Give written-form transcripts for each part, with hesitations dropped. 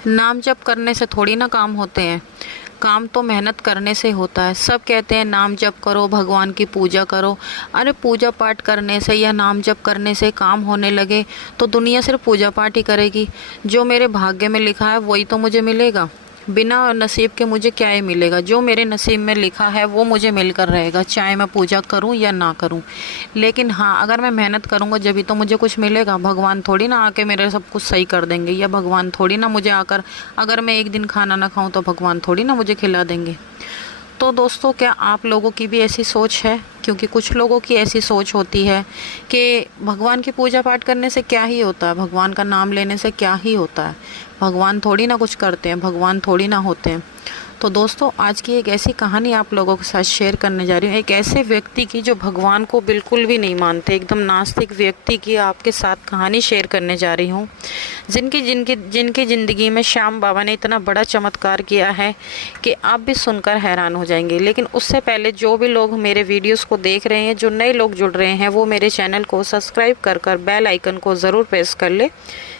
नाम जप करने से थोड़ी ना काम होते हैं। काम तो मेहनत करने से होता है। सब कहते हैं नाम जप करो, भगवान की पूजा करो। अरे पूजा पाठ करने से या नाम जप करने से काम होने लगे तो दुनिया सिर्फ पूजा पाठ ही करेगी। जो मेरे भाग्य में लिखा है वही तो मुझे मिलेगा। बिना नसीब के मुझे क्या ही मिलेगा। जो मेरे नसीब में लिखा है वो मुझे मिलकर रहेगा, चाहे मैं पूजा करूं या ना करूं। लेकिन हाँ, अगर मैं मेहनत करूंगा जब तो मुझे कुछ मिलेगा। भगवान थोड़ी ना आके मेरे सब कुछ सही कर देंगे, या भगवान थोड़ी ना मुझे आकर, अगर मैं एक दिन खाना ना खाऊं तो भगवान थोड़ी ना मुझे खिला देंगे। तो दोस्तों, क्या आप लोगों की भी ऐसी सोच है? क्योंकि कुछ लोगों की ऐसी सोच होती है कि भगवान की पूजा पाठ करने से क्या ही होता है, भगवान का नाम लेने से क्या ही होता है, भगवान थोड़ी ना कुछ करते हैं, भगवान थोड़ी ना होते हैं। तो दोस्तों, आज की एक ऐसी कहानी आप लोगों के साथ शेयर करने जा रही हूँ, एक ऐसे व्यक्ति की जो भगवान को बिल्कुल भी नहीं मानते, एकदम नास्तिक व्यक्ति की आपके साथ कहानी शेयर करने जा रही हूँ, जिनकी जिनकी जिनकी ज़िंदगी में श्याम बाबा ने इतना बड़ा चमत्कार किया है कि आप भी सुनकर हैरान हो जाएंगे। लेकिन उससे पहले जो भी लोग मेरे वीडियोस को देख रहे हैं, जो नए लोग जुड़ रहे हैं, वो मेरे चैनल को सब्सक्राइब कर बेल आइकन को ज़रूर प्रेस कर ले,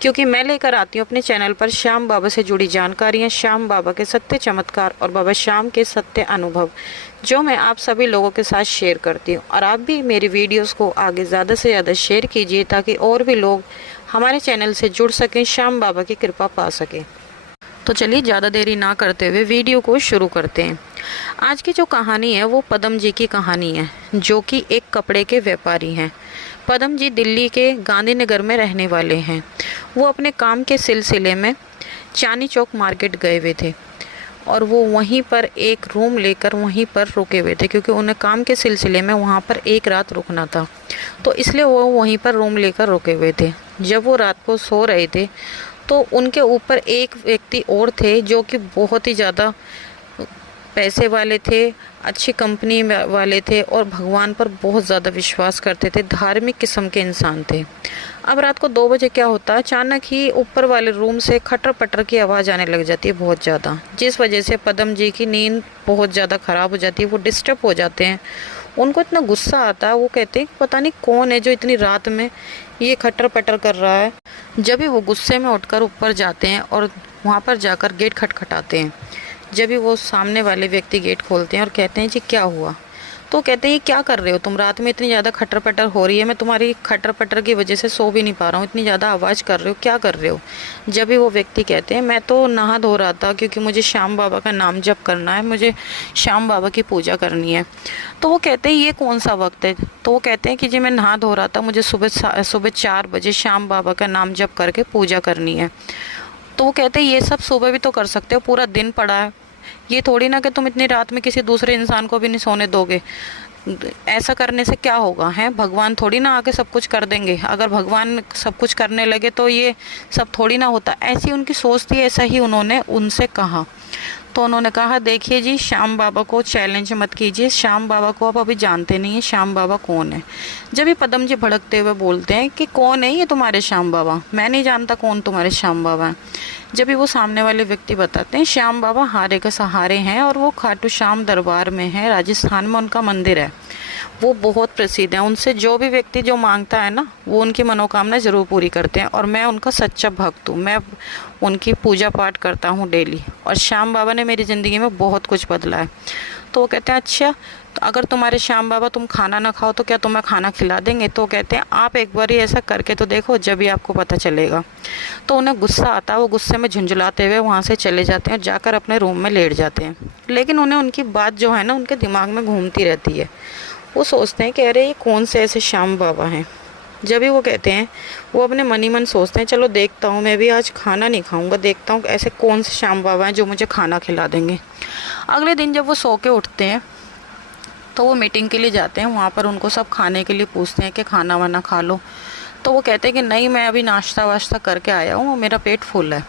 क्योंकि मैं लेकर आती हूँ अपने चैनल पर श्याम बाबा से जुड़ी जानकारियाँ, श्याम बाबा के सत्य चमत्कार और बाबा श्याम के सत्य अनुभव, जो मैं आप सभी लोगों के साथ शेयर करती हूँ। और आप भी मेरी वीडियोस को आगे ज़्यादा से ज़्यादा शेयर कीजिए, ताकि और भी लोग हमारे चैनल से जुड़ सकें, श्याम बाबा की कृपा पा सकें। तो चलिए ज़्यादा देरी ना करते हुए वीडियो को शुरू करते हैं। आज की जो कहानी है वो पदम जी की कहानी है, जो कि एक कपड़े के व्यापारी हैं। पदम जी दिल्ली के गांधीनगर में रहने वाले हैं। वो अपने काम के सिलसिले में चांदनी चौक मार्केट गए हुए थे, और वो वहीं पर एक रूम लेकर वहीं पर रुके हुए थे, क्योंकि उन्हें काम के सिलसिले में वहाँ पर एक रात रुकना था, तो इसलिए वो वहीं पर रूम लेकर रुके हुए थे। जब वो रात को सो रहे थे तो उनके ऊपर एक व्यक्ति और थे, जो कि बहुत ही ज़्यादा पैसे वाले थे, अच्छी कंपनी वाले थे, और भगवान पर बहुत ज़्यादा विश्वास करते थे, धार्मिक किस्म के इंसान थे। अब रात को 2 बजे क्या होता है, अचानक ही ऊपर वाले रूम से खटर पटर की आवाज़ आने लग जाती है बहुत ज़्यादा, जिस वजह से पदम जी की नींद बहुत ज़्यादा ख़राब हो जाती है। वो डिस्टर्ब हो जाते हैं। उनको इतना गुस्सा आता है, वो कहते हैं पता नहीं कौन है जो इतनी रात में ये खटर पटर कर रहा है। जब भी वो गुस्से में उठकर ऊपर जाते हैं और वहाँ पर जाकर गेट खटखटाते हैं, जब भी वो सामने वाले व्यक्ति गेट खोलते हैं और कहते हैं जी क्या हुआ, तो कहते हैं ये क्या कर रहे हो तुम, रात में इतनी ज़्यादा खटर पटर हो रही है, मैं तुम्हारी खटर पटर की वजह से सो भी नहीं पा रहा हूँ, इतनी ज़्यादा आवाज़ कर रहे हो, क्या कर रहे हो। जब भी वो व्यक्ति कहते हैं मैं तो नहा धो रहा था, क्योंकि मुझे श्याम बाबा का नाम जप करना है, मुझे श्याम बाबा की पूजा करनी है। तो वो कहते हैं ये कौन सा वक्त है, तो वो कहते हैं कि जी मैं नहा धो रहा था, मुझे सुबह 4 बजे श्याम बाबा का नाम जप करके पूजा करनी है। तो वो कहते हैं ये सब सुबह भी तो कर सकते हो, पूरा दिन पड़ा है, ये थोड़ी ना कि तुम इतनी रात में किसी दूसरे इंसान को भी नहीं सोने दोगे। ऐसा करने से क्या होगा, है भगवान थोड़ी ना आके सब कुछ कर देंगे। अगर भगवान सब कुछ करने लगे तो ये सब थोड़ी ना होता। ऐसी उनकी सोच थी, ऐसा ही उन्होंने उनसे कहा। तो उन्होंने कहा देखिए जी, श्याम बाबा को चैलेंज मत कीजिए, श्याम बाबा को आप अभी जानते नहीं हैं, श्याम बाबा कौन है। जब भी पदम जी भड़कते हुए बोलते हैं कि कौन है ये तुम्हारे श्याम बाबा, मैं नहीं जानता कौन तुम्हारे श्याम बाबा हैं। जब भी वो सामने वाले व्यक्ति बताते हैं श्याम बाबा हारे के सहारे हैं, और वो खाटू श्याम दरबार में है, राजस्थान में उनका मंदिर है, वो बहुत प्रसिद्ध है। उनसे जो भी व्यक्ति जो मांगता है ना, वो उनकी मनोकामना ज़रूर पूरी करते हैं, और मैं उनका सच्चा भक्त हूँ, मैं उनकी पूजा पाठ करता हूँ डेली, और श्याम बाबा ने मेरी ज़िंदगी में बहुत कुछ बदला है। तो वो कहते हैं अच्छा, तो अगर तुम्हारे श्याम बाबा तुम खाना ना खाओ तो क्या तुम्हें खाना खिला देंगे। तो कहते हैं आप एक बार ही ऐसा करके तो देखो, जब भी आपको पता चलेगा। तो उन्हें गुस्सा आता है, वो गुस्से में झुंझुलाते हुए वहाँ से चले जाते हैं और जाकर अपने रूम में लेट जाते हैं। लेकिन उन्हें उनकी बात जो है ना, उनके दिमाग में घूमती रहती है। वो सोचते हैं कि अरे ये कौन से ऐसे श्याम बाबा हैं। जब भी वो कहते हैं, वो अपने मन ही मन सोचते हैं चलो देखता हूँ, मैं भी आज खाना नहीं खाऊंगा, देखता हूँ ऐसे कौन से श्याम बाबा हैं जो मुझे खाना खिला देंगे। अगले दिन जब वो सो के उठते हैं तो वो मीटिंग के लिए जाते हैं। वहाँ पर उनको सब खाने के लिए पूछते हैं कि खाना वाना खा लो। तो वो कहते हैं कि नहीं, मैं अभी नाश्ता वाश्ता करके आया हूँ, मेरा पेट फुल है।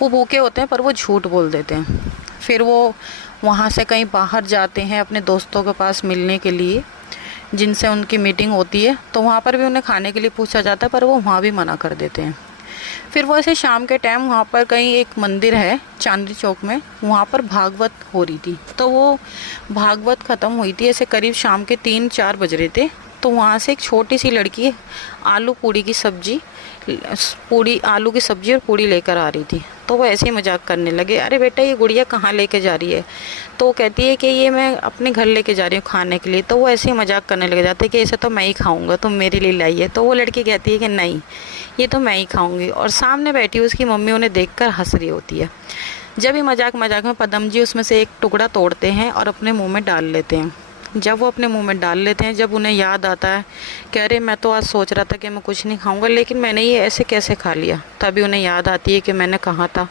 वो भूखे होते हैं पर वो झूठ बोल देते हैं। फिर वो वहाँ से कहीं बाहर जाते हैं अपने दोस्तों के पास मिलने के लिए, जिनसे उनकी मीटिंग होती है। तो वहाँ पर भी उन्हें खाने के लिए पूछा जाता है, पर वो वहाँ भी मना कर देते हैं। फिर वो ऐसे शाम के टाइम वहाँ पर कहीं एक मंदिर है चांदनी चौक में, वहाँ पर भागवत हो रही थी। तो वो भागवत ख़त्म हुई थी, ऐसे करीब शाम के 3-4 बज रहे थे। तो वहाँ से एक छोटी सी लड़की आलू पूड़ी की सब्जी पूड़ी, आलू की सब्जी और पूड़ी लेकर आ रही थी। तो वो ऐसे ही मजाक करने लगे, अरे बेटा ये गुड़िया कहाँ लेके जा रही है? तो वो कहती है कि ये मैं अपने घर लेके जा रही हूँ खाने के लिए। तो वो ऐसे ही मजाक करने लग जाते हैं कि इसे तो मैं ही खाऊंगा, तुम मेरे लिए लाई है। तो वो लड़की कहती है कि नहीं, ये तो मैं ही खाऊंगी। और सामने बैठी हुई उसकी मम्मी उन्हें देखकर हंस रही होती है। जब ही मजाक मजाक में पदम जी उसमें से एक टुकड़ा तोड़ते हैं और अपने मुंह में डाल लेते हैं। जब वो अपने मुंह में डाल लेते हैं, जब उन्हें याद आता है कि अरे मैं तो आज सोच रहा था कि मैं कुछ नहीं खाऊंगा, लेकिन मैंने ये ऐसे कैसे खा लिया, तभी उन्हें याद आती है कि मैंने कहा था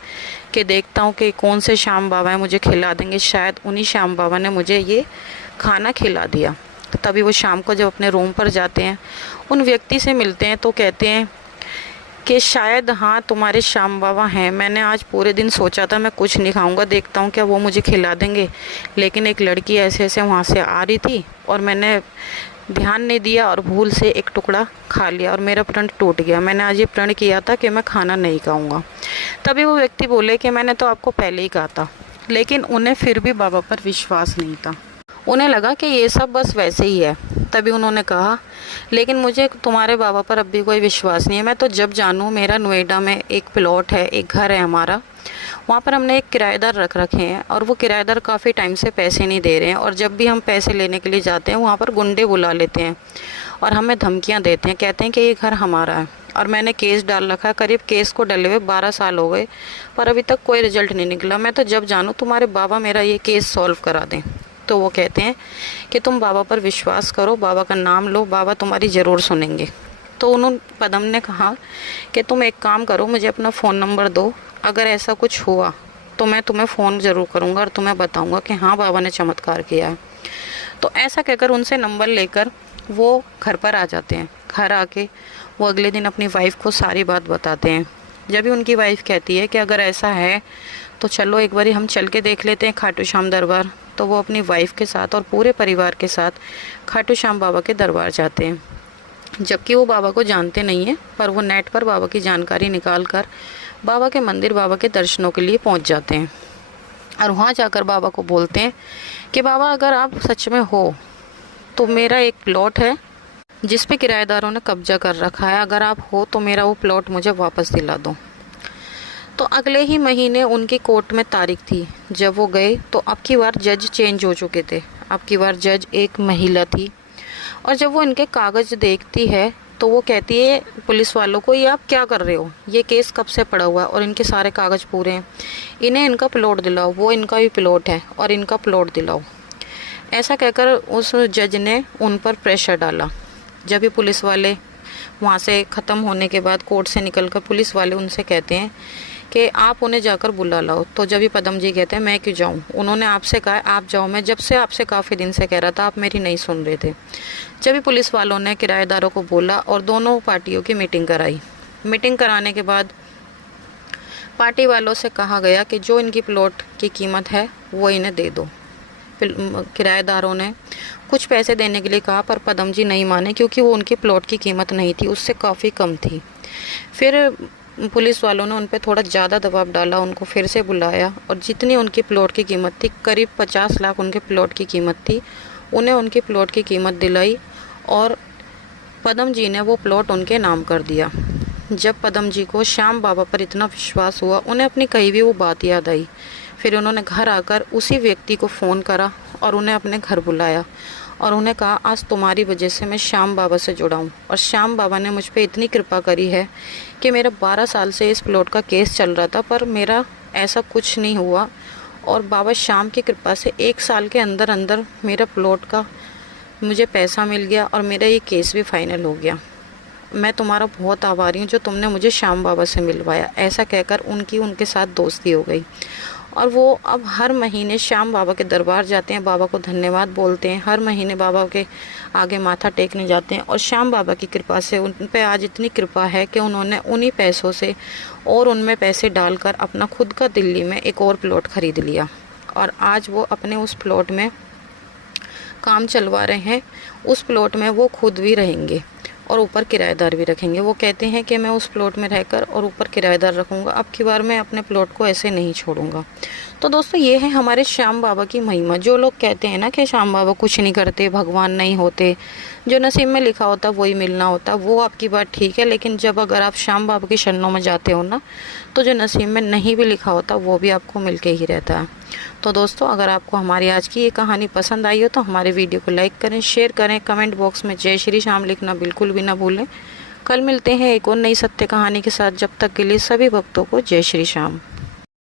कि देखता हूँ कि कौन से श्याम बाबा हैं मुझे खिला देंगे, शायद उन्हीं श्याम बाबा ने मुझे ये खाना खिला दिया। तभी वो शाम को जब अपने रूम पर जाते हैं, उन व्यक्ति से मिलते हैं तो कहते हैं कि शायद हाँ तुम्हारे श्याम बाबा हैं, मैंने आज पूरे दिन सोचा था मैं कुछ नहीं खाऊंगा, देखता हूँ क्या वो मुझे खिला देंगे, लेकिन एक लड़की ऐसे ऐसे वहाँ से आ रही थी और मैंने ध्यान नहीं दिया और भूल से एक टुकड़ा खा लिया और मेरा प्रण टूट गया। मैंने आज ये प्रण किया था कि मैं खाना नहीं खाऊंगा। तभी वो व्यक्ति बोले कि मैंने तो आपको पहले ही कहा था, लेकिन उन्हें फिर भी बाबा पर विश्वास नहीं था। उन्हें लगा कि ये सब बस वैसे ही है। तभी उन्होंने कहा, लेकिन मुझे तुम्हारे बाबा पर अब भी कोई विश्वास नहीं है। मैं तो जब जानूँ, मेरा नोएडा में एक प्लॉट है, एक घर है हमारा, वहाँ पर हमने एक किराएदार रख रखे हैं और वो किराएदार काफ़ी टाइम से पैसे नहीं दे रहे हैं। और जब भी हम पैसे लेने के लिए जाते हैं, वहाँ पर गुंडे बुला लेते हैं और हमें धमकियाँ देते हैं, कहते हैं कि ये घर हमारा है। और मैंने केस डाल रखा है, करीब केस को डले हुए 12 साल हो गए, पर अभी तक कोई रिजल्ट नहीं निकला। मैं तो जब जानूँ तुम्हारे बाबा मेरा ये केस सॉल्व करा दें। तो वो कहते हैं कि तुम बाबा पर विश्वास करो, बाबा का नाम लो, बाबा तुम्हारी ज़रूर सुनेंगे। तो उन्होंने पदम ने कहा कि तुम एक काम करो, मुझे अपना फ़ोन नंबर दो, अगर ऐसा कुछ हुआ तो मैं तुम्हें फ़ोन ज़रूर करूँगा और तुम्हें बताऊँगा कि हाँ बाबा ने चमत्कार किया है। तो ऐसा कहकर उनसे नंबर लेकर वो घर पर आ जाते हैं। घर आके वो अगले दिन अपनी वाइफ को सारी बात बताते हैं। जब भी उनकी वाइफ कहती है कि अगर ऐसा है तो चलो एक बारी हम चल के देख लेते हैं खाटू श्याम दरबार, तो वो अपनी वाइफ के साथ और पूरे परिवार के साथ खाटू श्याम बाबा के दरबार जाते हैं। जबकि वो बाबा को जानते नहीं हैं, पर वो नेट पर बाबा की जानकारी निकाल कर बाबा के मंदिर, बाबा के दर्शनों के लिए पहुंच जाते हैं। और वहाँ जाकर बाबा को बोलते हैं कि बाबा अगर आप सच में हो तो मेरा एक प्लॉट है जिस पे किराएदारों ने कब्जा कर रखा है, अगर आप हो तो मेरा वो प्लॉट मुझे वापस दिला दो। तो अगले ही महीने उनकी कोर्ट में तारीख थी। जब वो गए तो अब की बार जज चेंज हो चुके थे, अब की बार जज एक महिला थी। और जब वो इनके कागज़ देखती है तो वो कहती है पुलिस वालों को, ये आप क्या कर रहे हो, ये केस कब से पड़ा हुआ है और इनके सारे कागज़ पूरे हैं, इन्हें इनका प्लॉट दिलाओ, वो इनका भी प्लॉट है और इनका प्लॉट दिलाओ। ऐसा कहकर उस जज ने उन पर प्रेशर डाला। जब भी पुलिस वाले वहाँ से ख़त्म होने के बाद कोर्ट से निकलकर पुलिस वाले उनसे कहते हैं कि आप उन्हें जाकर बुला लाओ। तो जब भी पदम जी कहते हैं मैं क्यों जाऊँ, उन्होंने आपसे कहा आप जाओ, मैं जब से आपसे काफ़ी दिन से कह रहा था, आप मेरी नहीं सुन रहे थे। जब भी पुलिस वालों ने किराएदारों को बोला और दोनों पार्टियों की मीटिंग कराई। मीटिंग कराने के बाद पार्टी वालों से कहा गया कि जो इनकी प्लॉट की कीमत है वो इन्हें दे दो। किराएदारों ने कुछ पैसे देने के लिए कहा, पर पदम जी नहीं माने क्योंकि वो उनकी प्लॉट की कीमत नहीं थी, उससे काफ़ी कम थी। फिर पुलिस वालों ने उन पर थोड़ा ज़्यादा दबाव डाला, उनको फिर से बुलाया और जितनी उनकी प्लॉट की कीमत थी, करीब 50 लाख उनके प्लॉट की कीमत थी, उन्हें उनकी प्लॉट की कीमत दिलाई और पदम जी ने वो प्लॉट उनके नाम कर दिया। जब पदम जी को श्याम बाबा पर इतना विश्वास हुआ, उन्हें अपनी कही भी वो बात याद आई। फिर उन्होंने घर आकर उसी व्यक्ति को फ़ोन करा और उन्हें अपने घर बुलाया और उन्हें कहा आज तुम्हारी वजह से मैं श्याम बाबा से जुड़ा हूँ और श्याम बाबा ने मुझ पर इतनी कृपा करी है कि मेरा 12 साल से इस प्लॉट का केस चल रहा था, पर मेरा ऐसा कुछ नहीं हुआ और बाबा श्याम की कृपा से 1 साल के अंदर अंदर मेरा प्लॉट का मुझे पैसा मिल गया और मेरा ये केस भी फाइनल हो गया। मैं तुम्हारा बहुत आभारी हूँ जो तुमने मुझे श्याम बाबा से मिलवाया। ऐसा कहकर उनके साथ दोस्ती हो गई और वो अब हर महीने श्याम बाबा के दरबार जाते हैं, बाबा को धन्यवाद बोलते हैं, हर महीने बाबा के आगे माथा टेकने जाते हैं और श्याम बाबा की कृपा से उन पे आज इतनी कृपा है कि उन्होंने उन्हीं पैसों से और उनमें पैसे डालकर अपना खुद का दिल्ली में एक और प्लॉट खरीद लिया और आज वो अपने उस प्लॉट में काम चलवा रहे हैं। उस प्लॉट में वो खुद भी रहेंगे और ऊपर किराएदार भी रखेंगे। वो कहते हैं कि मैं उस प्लॉट में रहकर और ऊपर किराएदार रखूँगा, अब की बार मैं अपने प्लॉट को ऐसे नहीं छोड़ूंगा। तो दोस्तों ये है हमारे श्याम बाबा की महिमा। जो लोग कहते हैं ना कि श्याम बाबा कुछ नहीं करते, भगवान नहीं होते, जो नसीब में लिखा होता वही मिलना होता, वो आपकी बात ठीक है, लेकिन जब अगर आप श्याम बाबा की शरणों में जाते हो ना, तो जो नसीब में नहीं भी लिखा होता वो भी आपको मिल के ही रहता है। तो दोस्तों अगर आपको हमारी आज की ये कहानी पसंद आई हो तो हमारे वीडियो को लाइक करें, शेयर करें, कमेंट बॉक्स में जय श्री श्याम लिखना बिल्कुल भी ना भूलें। कल मिलते हैं एक और नई सत्य कहानी के साथ। जब तक के लिए सभी भक्तों को जय श्री श्याम।